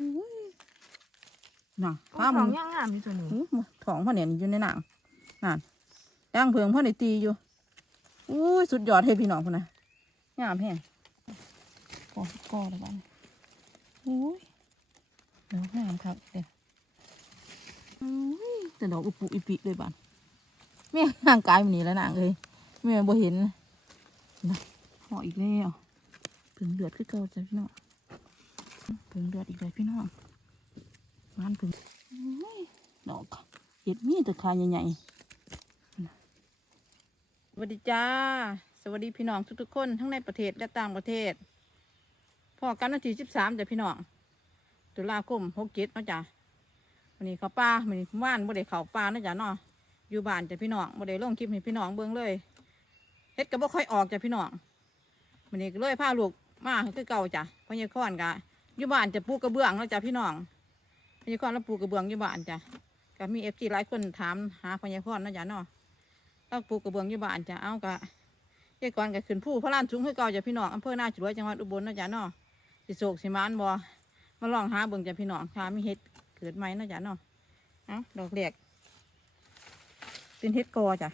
อุ้ยน่ะโอ้ฟ้าขมึองงย่างงามอยู่ตัวนี้อู้ท้องพ่อเนี่ยอยู่ในหนังนั่นย่างเพิงพ่อในตีอยู่อุ้ยสุดยอดให้พี่น้องคนนะงามแห้งกอดกอดแล้วบ้านอุ้ยดอกงามครับเด็ดอุ้ยแต่ดอกอุปุอิปิเลยบ้านแม่ห่างกายมันนี่แล้วนางเลยแม่บ่เห็นนะห่ออีกแล้วเพิงเดือดขึ้นเก่าจ้ะพี่น้อง เพิงเดือดอีกเลยพี่น้องบ้านเพิงอุ้ยดอกเห็ดมีแต่ขาใหญ่ๆสวัสดีจ้า สวัสดีพี่น้องทุกๆคนทั้งในประเทศและต่างประเทศพอกันวันที่สิบสามจ้ะพี่น้องตุลาคมหกเจ็ดเนาะจ้ะวันนี้เขาป่าวันนี้ว่านบ่ได้เขาป่าเนาะจ้ะเนาะอยู่บ้านจ้ะพี่น้องบ่ได้ลงคลิปให้พี่น้องเบิ่งเลยเฮ็ดก็บ่ค่อยออกจ้ะพี่น้องวันนี้ก็เลยพาลูกมาคือเก่าจ้ะพราะยายค้อนกะ ยู่บ้านจะปลูกกระเบื้องแล้วจ้ะพี่น้องพญาคอนแล้วปลูกกระเบื้องยู่บ้านจ้ะก็มีเอฟซีหลายคนถามหาพญาพรเนะจ้ะเนาะเราปลูกกระเบื้องยู่บ้านจ้ะเอากะยายก่อนก็ขึ้นผู้พระลานสูงคือเก่าจ้ะพี่น้องอำเภอหน้าจรวยจังหวัดอุบลนะจ้ะเนาะสิโศกสิมานบ่มาลองหาเบิ่งจ้ะพี่น้องถามมีเห็ดเกิดไหมนะจ้ะเนาะเอาดอกแรกเป็นเห็ดกอจ้ะ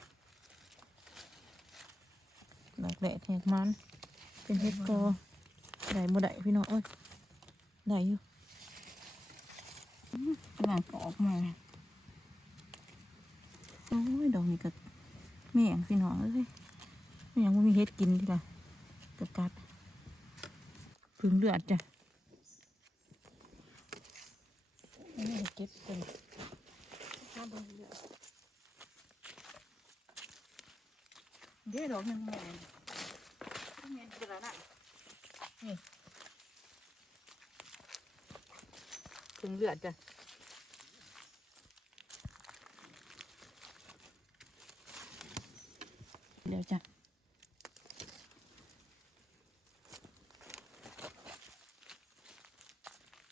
ดอกแรกเห็ดมันเป็นเห็ดกอได้บ่ได้พี่น้องเอ้ย ได้อยู่กำลังก็ออกมาโอ้ยดอกนี้ก็แม่งพี่น้องเอ้ยแม่งว่ามีเฮ็ดกินทีละกะกัดพึ่งเลือดจ้ะอันนี้เก็บเป็นเดี๋ยวดอกหนึงแม่งแม่งเป็นอะไรน่ะนี่ พึ่งเลือดจ้ะเดี๋ยวจ้ะ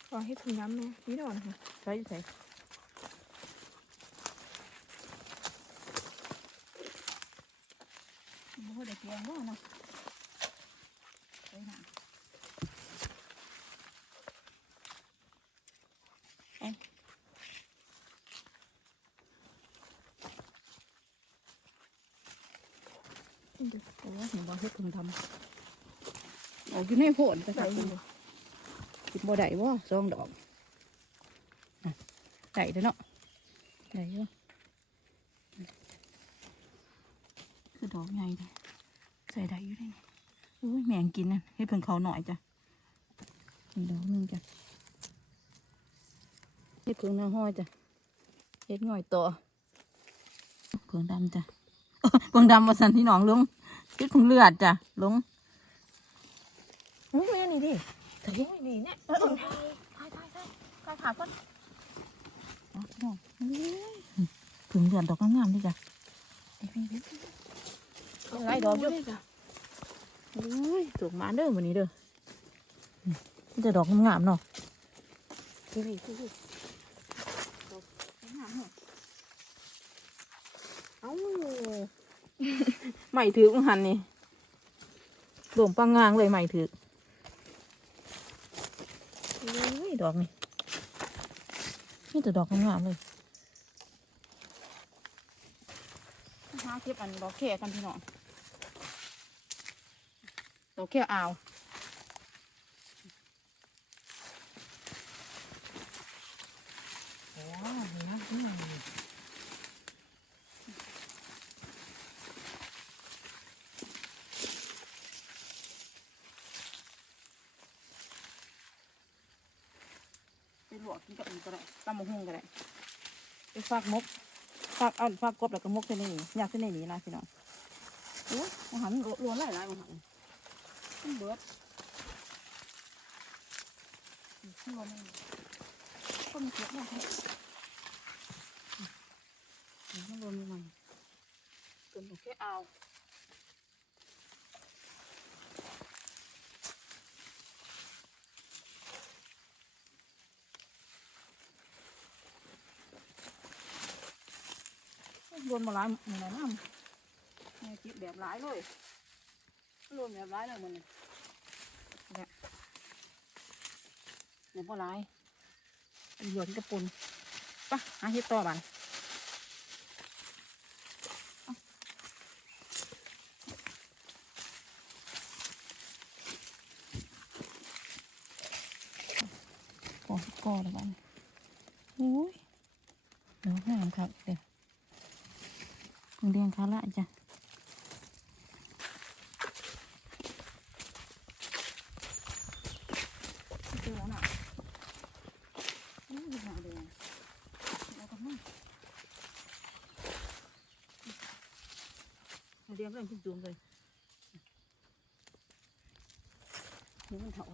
ขอให้คุณย้ำแม่นี่ดอกนะคะใส่ใส่โอ้โหเด็กเลี้ยงว่าเนาะใส่หนังเอาเดี๋ยว โอ้หนูบอกให้คุณทำออยู่ในโพนไปใส่ใส่อยู่กินบ่ได้บ่สองดอกอะได้เด้อเนาะได้อยู่คือดอกใหญ่เลยใส่ได้อยู่ได้อุ้ยแมงกินนะให้เพิ่งเขาหน่อยจ้ะดอกหนึงจ้ะเฮ็ดเพิ่งหน้าห้อยจ้ะเฮ็ดง่อยต่อเพิ่งดำจ้ะ เพิ่งดำมาสันที่หนองลุงเฮ็ดเพิ่งเลือดจ้ะลุงอุ้ยแม่นี่ดิเฮ้ยนี่เนี่ยเออเออถ่ายถ่ายถ่ายถ่ายถ่าก่อนถึงเดือนดอกงามๆดิจ้ะไล่ดอกอยู่จ้ะเฮ้ยถูกมาเด้อวันนี้เด้อจะดอกงามๆเนาะพี่พี่พี่พี่ดอกงามๆเนาะ เอ้าใหม่ถือมังหันนี่หลวมปังงางเลยใหม่ถือเฮ้ยดอกนี่นี่แต่ดอกงามเลยหาเก็บอันดอกแค่กันพี่น้องดอกแค่อาวว้าวนี่นะนี่มันไปลว กินกับอีกก็ได้ตำมะฮุ่งก็ได้ไปฝากมกฝากเอาฝากกบแล้วก็มกเส้นนี้อยากเส้นนี้นะพี่น้องโอ้อาหารมันล้วนหลายหลายอาหารมันเบิดนี่ล้วนเลยก็มีเก็บนะครับนี่มันล้วนใหม่ๆเป็นแค่เอา รวนมาหลายหมือนน้ำเนี่ยเก็บแบบหลายเลยรวนแบบหลายเลยมันเนี่ยเนี่ยพอหลายหลืองกระปุนปะหาเห็ดต่อบันก่อก่อเลยบันโอ้ยเดี๋ยวงามครับเดี๋ยวเรียงคาละจ้ะ เจอแล้วน่ะนี่หาแดงแล้วก็มั่ง หาแดงเริ่มจุ่มๆเลยนี่มันเถา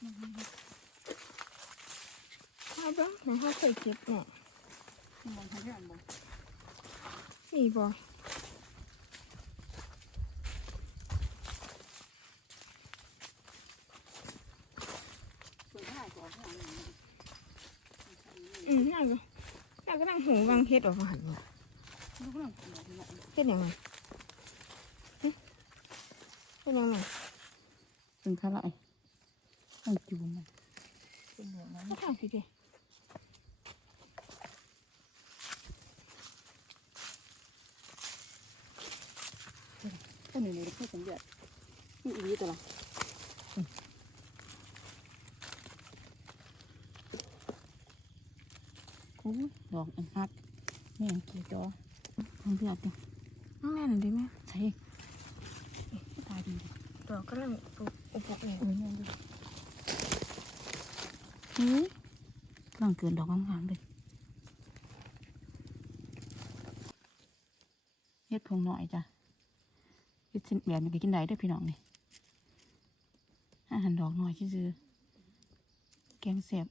มันมันเอาบ้างในห้องเคยเก็บเนี่ยมันมันทำให้อันบ่มีบ่ สวยได้ก่อนที่อันนี้ อืมน่าก็น่าก็นั่งหูวังเฮ็ดออกมาหันเนี่ยลูกเรื่องของเราเนี่ยเฮ็ดยังไงหึเฮ็ดยังไงเป็นข้าไรต้องจูมมันเป็นเหลืองนั้นก็ทำสิเด้ก็หนึ่งในเพื่อนสมเด็จนี่อีตัวละ อ้ยดอกอันฮักแม่งกี่จอทำเดือดดิน้องแน่นอยได้ไหมใช่ตายดีดิดอกก็เริ่มปุกอุปกเนี่ยโอ้ยนั่นดิเฮ้ยกำลังเกินดอกงามๆเลยเฮ็ดพงหน่อยจ้ะเฮ็ดเส้นแบบนี้ก็กินได้เด้วยพี่น้องนี่อาหารดอกหน่อยซื่อๆแกงเสียบ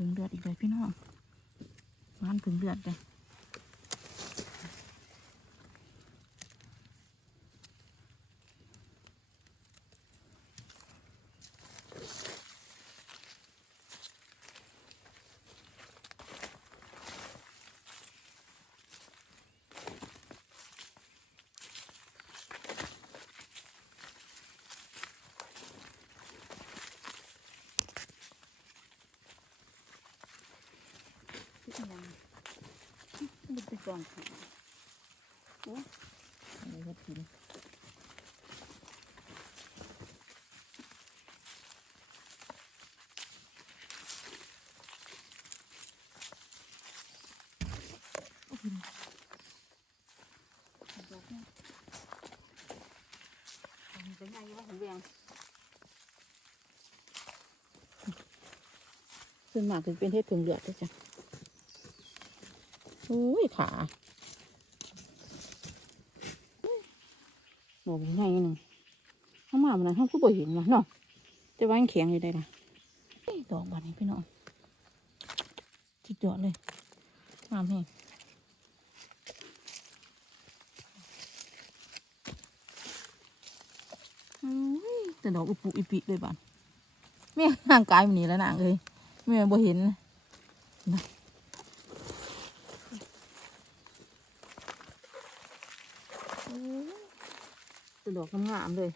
ผึ่งเลือดอีกเลยพี่น้องหวานผึ่งเลือดเลย ที่ยังมันเป็นกองขาโอ้อะไรก็กินโอ้โหดอกเนี่ย มันเป็นไงเวะหูแดงส่วนมากจะเป็นเห็ดผึ่งเหลือดด้วยจ้ะอุ้ยขาหนูเป็นไงหนึ่งถ้ามามันนั้นเขาก็บ่เห็นวะเนาะจะว่ายังแข็งอยู่ได้ล่ะดอกบานนี้พี่น้องจิกยอดเลยงามแฮงอุ้ย แต่ดอกอุปุอิปิเลยบานแม่ห่างกายมันนี่แล้วนางเอ้ยแม่บ่เห็นเป็นดอกงามๆเลย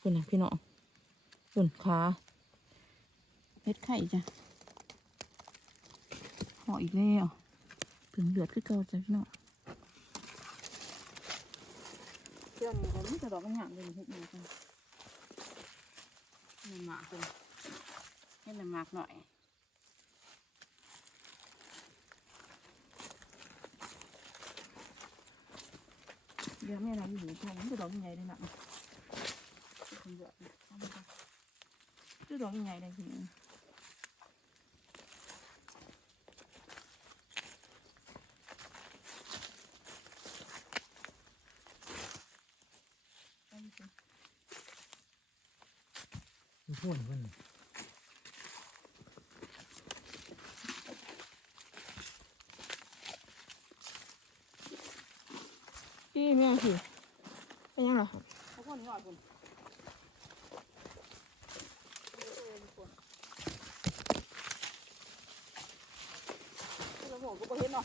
คุณนะพี่น้องส่วนขาเม็ดไข่จ้ะห่ออีกแล้วถึงเดือดขึ้นเก่าจ้ะพี่น้องเพื่อนนี่ก็มีแต่ดอกงามๆเลยเฮ็ดมาจ้ะ มันหมากเลยให้มันหมากหน่อยเดี๋ยวแม่นายอยู่ตรงนี้จะดอกยังไงเลยนะคนเยอะนะจะดอกยังไงได้ทีนี้ 问问你。一面是，哎呀了，我问你啊，兄弟。这个我不高兴了。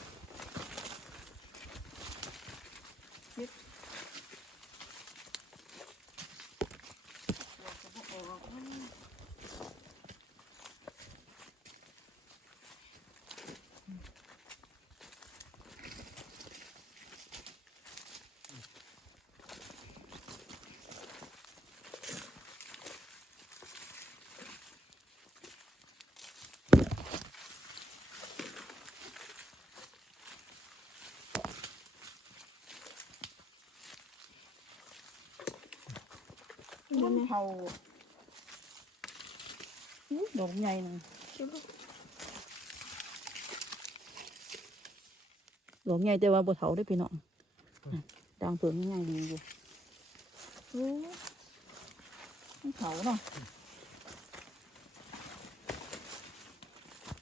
นไหมเขาอุ๊ยดอกใหญ่หนึ่งคิดว่าดอกใหญ่แต่ว่าบ่เถาได้อพี่น้องดังเพิ่งใหญ่ดีอยู่โอ้มันเถาเนาะ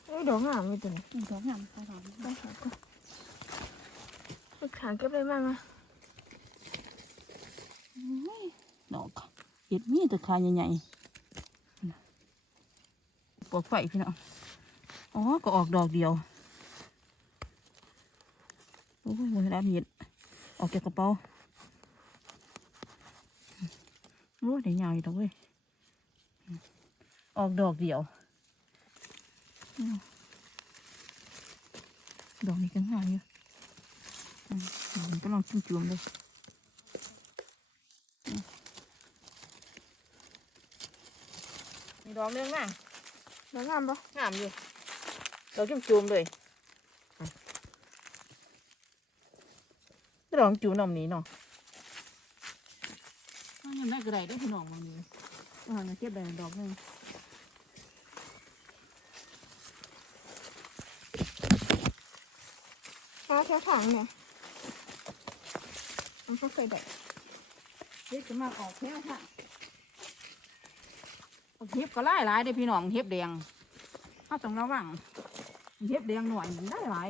เอ้ยดอกงามเลยตัวนี้อืมดอกงามเขาถามไปหาก่อนไปขาเก็บได้บ้างนะดอก เห็ดมีต่คายใหญ่ๆปลอกไฟพี่น้องอ๋อ ก็ออกดอกเดียว โอ้ยมันรับเห็ด ออกจากกระเป๋าโอ้ยได้ยาวอยู่ดอกเว้ย ออกดอกเดียว ดอกนี้ก็งามอยู่อืมมันก็ลองจุ่มๆเลย ดอกนึงน่ะดอกงามปะงามอยู่ดอกจุ่มจุ่มๆเลยดอกจุ่มนมนี้เนาะอ้าวยังได้กระไรได้อพี่น้องมันนี้อ่าเนี่ยเก็บได้ดอกหนึงหาแค่ถังเนี่ยมันก็เคยได้เฮ็ดจะมาออกแค่ค่ะ เห็บก็ไล่หลายได้อพี่น้องเห็บแดงถ้าต้องระวังเห็บแดงหน่อยได้หลาย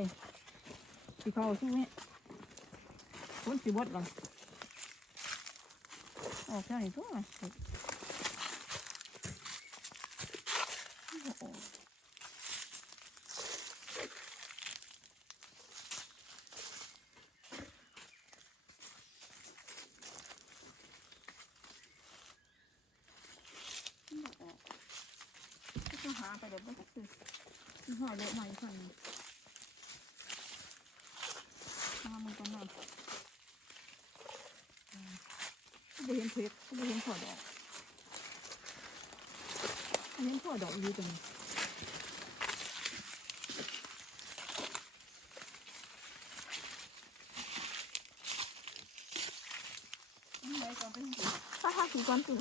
ที่เขาสู้นี่คนสิบดก่อออกแค่นี้ตัว ก็หาไปเดี๋ยวมันก็คือที่ห่อเยอะใหม่คนงหามันกันหน่อยอืม ไม่เห็นเพชรไม่เห็นขอดอกไม่เห็นขอดอกอยู่ตรงนี้อันไหนก่อนไปเห็นถ้าหาสีก้อนติ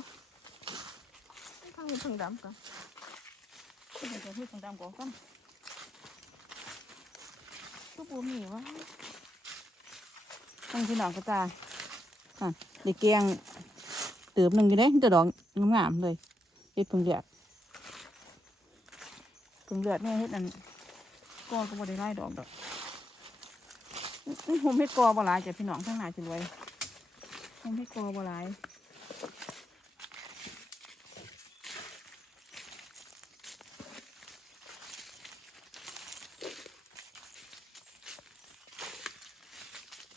ข้างนี้ถึงดำกันไปเห็นตัวที่ของดำก่อนก่อนก็ปูมีวะตั้งที่หนองกระตายอะเด็กแกงเติบหนึ่งอยู่เด้แต่ดอกงามๆเลยเฮ็ดเพิ่งเลือดเพิ่งเลือดเนี่ยเฮ็ดอันกอก็บ่ได้ไล่ดอกดอกอื้อผมเฮ็ดกอบ่หลายจ้ะพี่น้องทั้งหน้าสิรวยผมเฮ็ดกอบ่หลาย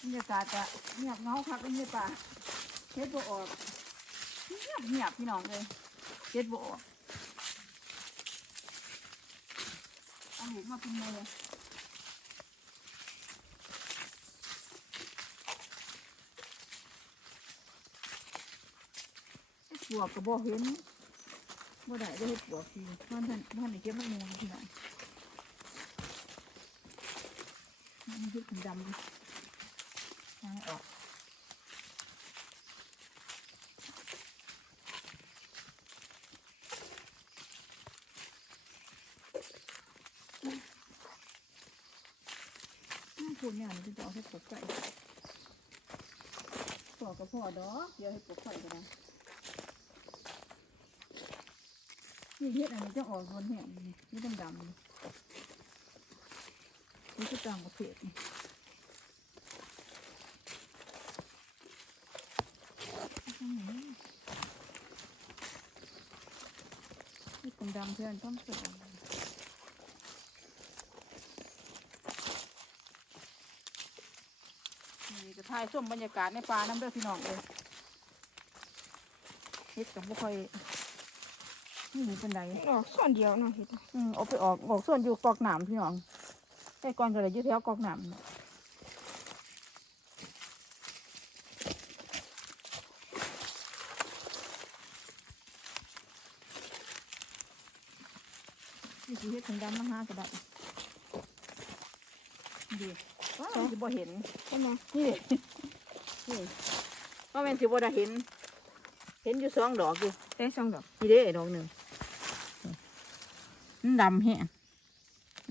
บรรยากาศจะเงียบเงาคักเลยป่าเฮ็ดบ่ออก เงียบเงียบพี่น้องเลยเฮ็ดบ่ออกเอาหูมาเป็นเลยปวกก็บ่เห็นบ่ได้ได้เฮ็ดปวกทีมันท่านมันได้เก็บมันมูพี่น้องมันเฮ็ดดำๆยังออกน่าพูด เอาให้ปลุกไก่พอกับพ่อดอกเดี๋ยวให้ปลุกไก่ก็ได้นี่เฮ็ดอันนี้จะออกบนแห้งนี่นี่ดำๆนี่นี่คือต่างประเทศนี่นี่กลมดำเพื่อนต้องสวย ถ่ายชมบรรยากาศในป่าน้ำเด้อพี่น้องเลยเฮ็ดกับบ่ค่อยนี่เป็นไรออกส่วนเดียวเนาะเห็ดอืมเอาไปออกออกส่วนอยู่กอกหนามพี่น้องแต่ก่อนก็เลยอยู่แถวกอกหนามน่ะนี่สิเฮ็ดถึงดำมาหาก็ได้ ดีว้าวสิบ่เห็นใช่ไหมนี่ดินี่ว่าแม่นสิบ่ได้เห็น เห็นอยู่สองดอกอยู่ได้สองดอกนี่เด้ดอกหนึ่งมันดำแฮะ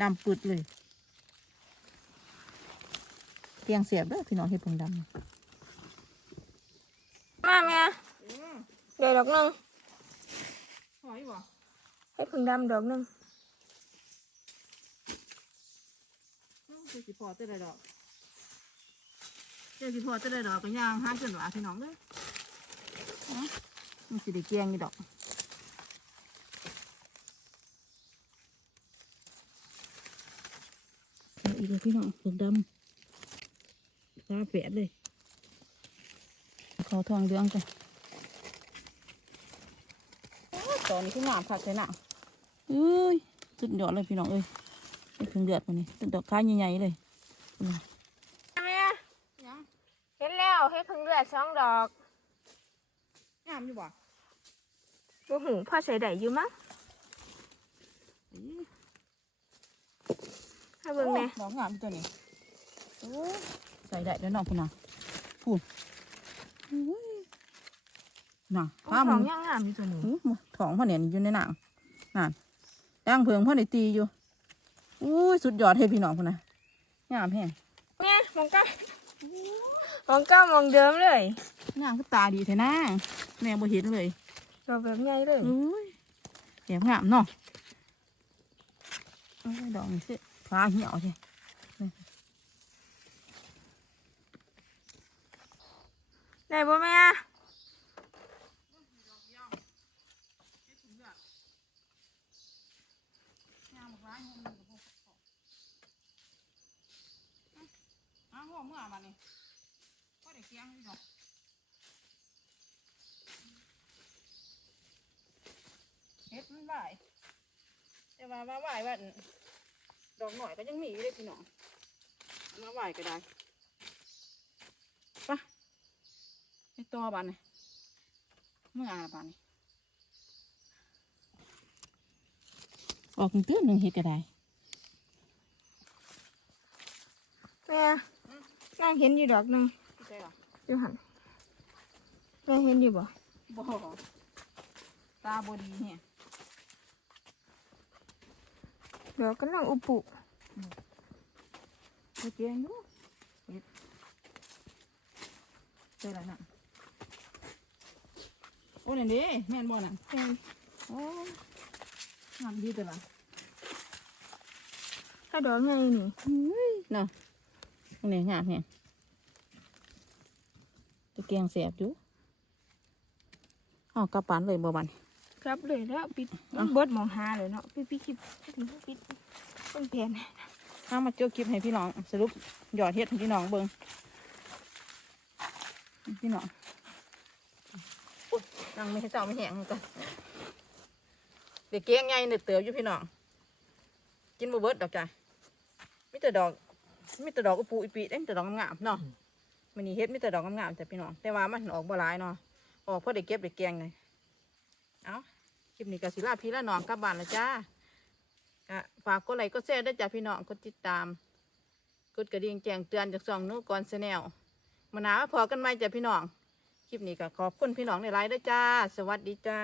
ดำปึดเลย เตียงเสียบเด้อพี่น้องเห็ดผงดำมาแม่เดี๋ยวดอกหนึงหอยบ่ให้พึ่งดำดอกหนึง เจ้าสิพอเต้ได้ดอกเจ้าสิพอเต้ได้ดอกก็ย่างห้าเกินหวาพี่น้องเด้อเนะมันสิได้เกียงนี่ดอกเอาอีกแล้วพี่น้องผงดำตาแปดเลยขาทองเดืองจ้ะโอ้ยตอนนี้คืองามคักใช่หนังเอ้ยสุดยอดเลยพี่น้องเอ้ย ถึงเดือดกว่านี้ต้นดอกค้าใหญ่ๆเลยแม่ยังเห็นแล้วให้พึ่งเลือดสองดอกงามอยู่บ่บ่หูพ่อใส่ได้อยู่มั้งอี๋ให้เบิ่งแม่โอ้ดอกงามตัวนี้โอ้ยใส่ได้แล้วน้องพุ่นน่ะพูนอุ้ยน่ะขอผ้างมึงย่างงามอยู่ตัวนี้อู้มาท้องพ่อเนี่ยอยู่ในหนังนั่นย่างเพิงพ่อในตีอยู่ อุ้ยสุดยอดให้พี่น้องพุ่นน่ะงามแฮงแม่มองก้ามองก้ามองเดิมเลยย่างก็ตาดีแท้นะแม่บ่เห็นเลยดอกแบบใหญ่เลยอุ้ยแอบงามเนาะโอ้ยดอกนี่สิฟ้าเหี่ยวใช่ได้บ่แม่ อ้าวเมื่อมานี่ก็ได้เคียงนี่ดอก เฮ็ดมันไหวแต่ว่ามาไหวว่าดอกหน่อยก็ยังมีอยู่เลยพี่น้องเอามาไหวก็ได้ไปะไอตัวบานนี่เมื่ออาบานนี่ออกตื้นหนึ่งเฮ็ดก็ได้แม่นั่งเห็นอยู่ดอกหนึงใช่หรออยู่หันแม่เห็นอยู่บ่บ่ตาบดีเนี่ย ดอกกำลังอุปุไปเจียงดูเฮ็ดเจอแล้วน่ะโอ้นี่นดิแม่นบ่น่ะแม่นโอ้งามดีแต่ละถ้าดอกใหญ่นี่เนาะตรงนี้งามแฮงตะเกียงเสียบอยู่เอากระปันเลยบ่บัน ครับเลยแล้วปิดอะเบิดมองหาเลยเนาะปิดปิดคลิปปิดต้นแผนเอามาเจอคลิปให้พี่น้อง สรุปยอดเฮ็ดให้พี่น้องเบิ่งพี่น้องโอ้ยนั่งไม่ให้เจ้าไม่แห้งกันเด็กเกี้ยงใหญ่เนือเติบอยู่พี่น้อง กินบ่เบิดดอกจ้ะมีแต่ดอกมีแต่ดอกอุปูอีปีเด้มีแต่ดอกงามๆเนาะมันนี่เฮ็ดมีแต่ดอกงามๆแต่พี่น้อง แต่ว่ามันออกบ่หลายเนาะ ออกเพราะได้เก็บได้แกงไง เอาคลิปนี้กับศิลาพี่ละนองกลับบ้านละจ้าฝากกดไลค์กดแชร์ด้จ้าพี่น้องกดติดตาม กดกระดิ่งแจ้งเตือนจากสองนู้ก่อนแนลมาหนามาพอกันไหมจ้าพี่น้องคลิปนี้ก็ขอบคุณพี่น้องในไลน์ด้วยจ้า สวัสดีจ้า